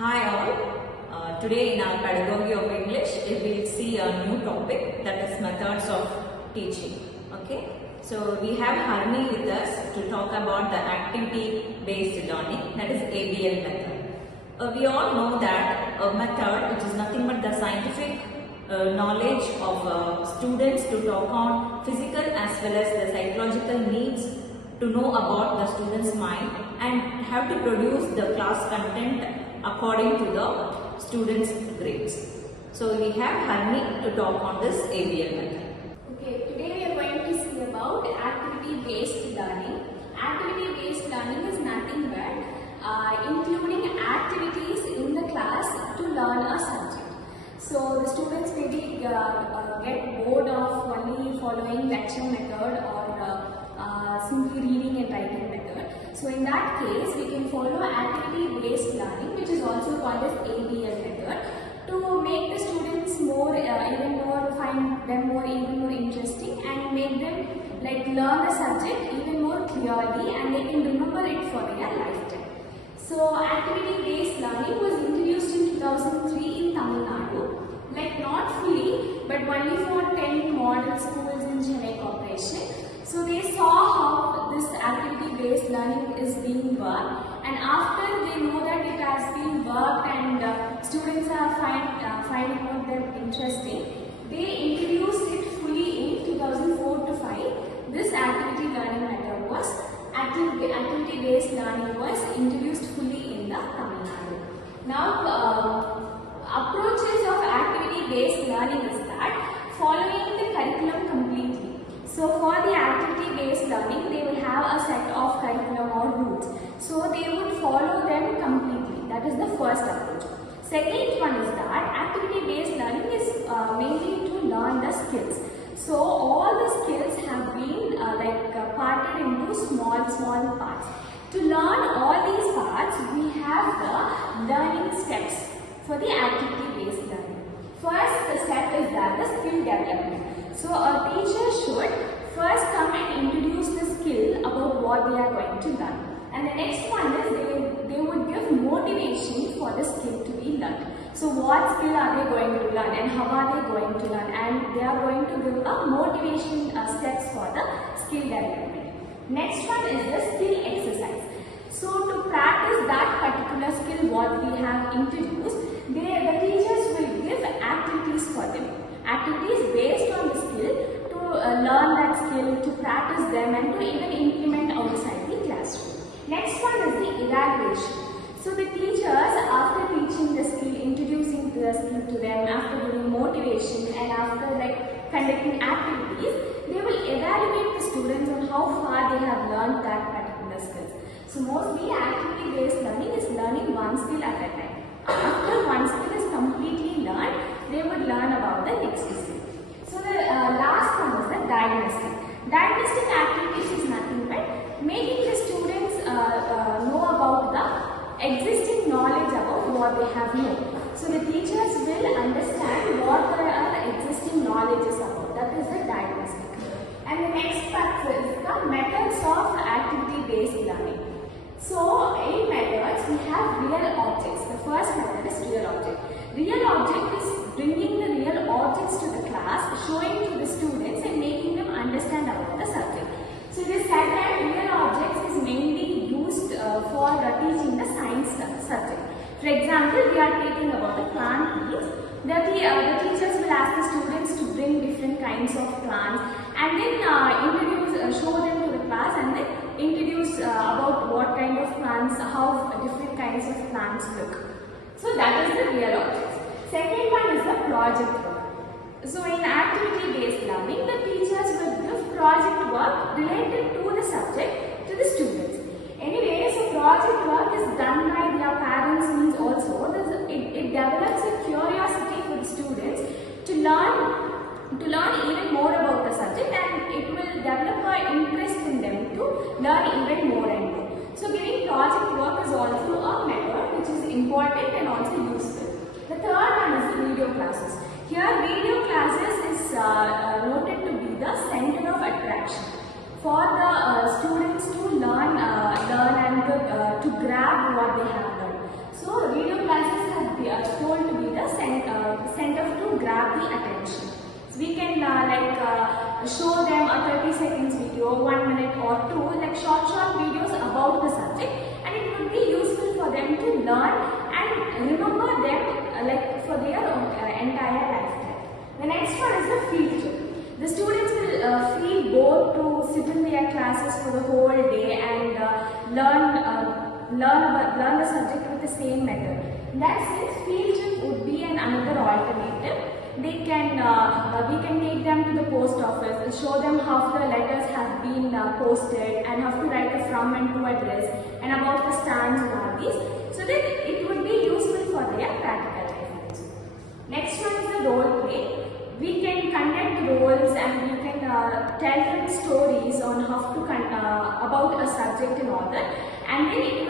Hi all. Today in our pedagogy of English, we will see a new topic, that is methods of teaching. Okay. So we have Harni with us to talk about the activity based learning, that is ABL method. We all know that a method, which is nothing but the scientific knowledge of students to talk on physical as well as the psychological needs, to know about the student's mind and have to produce the class content according to the student's grades. So we have Harni to talk on this ABL method. Okay, today we are going to see about activity-based learning. Activity-based learning is nothing but including activities in the class to learn a subject. So the students maybe get bored of only following lecture method or simply reading and writing method. So in that case, we can follow activity-based learning, which is also called as ABL method, to make the students find them even more interesting and make them learn the subject even more clearly, and they can remember it for their lifetime. So activity-based learning was introduced in 2003 in Tamil Nadu, not fully, but only for 10 model schools in Chennai Corporation. So they saw how this activity-based learning is being worked, and after they know that it has been worked and students are finding out them interesting, they introduced it fully in 2004 to 5. This activity-based learning was introduced fully in the Tamil Nadu. Now, approaches of activity-based learning is that following the curriculum completely. So for the activity-based learning, they will have a set of curriculum or rules. So they would follow them completely. That is the first approach. Second one is that activity-based learning is mainly to learn the skills. So all the skills have been parted into small parts. To learn all these parts, we have the learning steps for the activity-based learning. First, the step is that the skill development. So a teacher should first come and introduce the skill about what they are going to learn. And the next one is they would give motivation for the skill to be learned. So what skill are they going to learn and how are they going to learn, and they are going to give a motivation steps for the skill development. Next one is the skill exercise. So to practice that particular skill what we have introduced, the teachers will give activities for them. Activities based on the skill to learn that skill, to practice them and to even implement outside the classroom. Next one is the evaluation. So the teachers, after teaching the skill, introducing the skill to them, after giving motivation and after conducting activities, they will evaluate the students on how far they have learned that particular skills. So mostly activity-based learning is learning one skill at a time. After one skill is completely learned, they would learn about the next skill. So the last one is the diagnostic. Diagnostic activities is nothing but making the students know about the existing knowledge about what they have known. So the teachers will understand what the existing knowledge is about. That is the diagnostic. And the next part is the methods of activity-based learning. So in methods we have real objects. The first method is real object. Real object is bringing the real objects to the class, showing to the students and making them understand about the subject. So it is said that real objects is mainly used for teaching the science subject. For example, we are taking about the plant trees. The teachers will ask the students to bring different kinds of plants and then show them to the class and then introduce about what kind of plants, how different kinds of plants look. So that is the real objects. Second one is the project work. So in activity-based learning, the teachers will give project work related to the subject to the students. Anyway, so project work is done by their parents means also it develops a curiosity for the students to learn even more about the subject, and it will develop an interest in them to learn even more and more. So giving project work is also a method which is important and also useful. The third one is the video classes. Here video classes is noted to be the center of attraction for the students to learn and to grab what they have learned. So video classes like show them a 30 seconds video, 1 minute or 2, like short videos about the subject, and it would be useful for them to learn and remember them like for their entire lifetime. The next one is the field trip. The students will feel bored to sit in their classes for the whole day and learn the subject with the same method. In that sense, field trip would be another alternative. They can we can take them to the post office, show them how the letters have been posted and how to write the from and to address and about the stamps and all these, so that it would be useful for their practical life also. Next one is the role play. We can conduct roles and we can tell them stories on how to about a subject and all that, and then it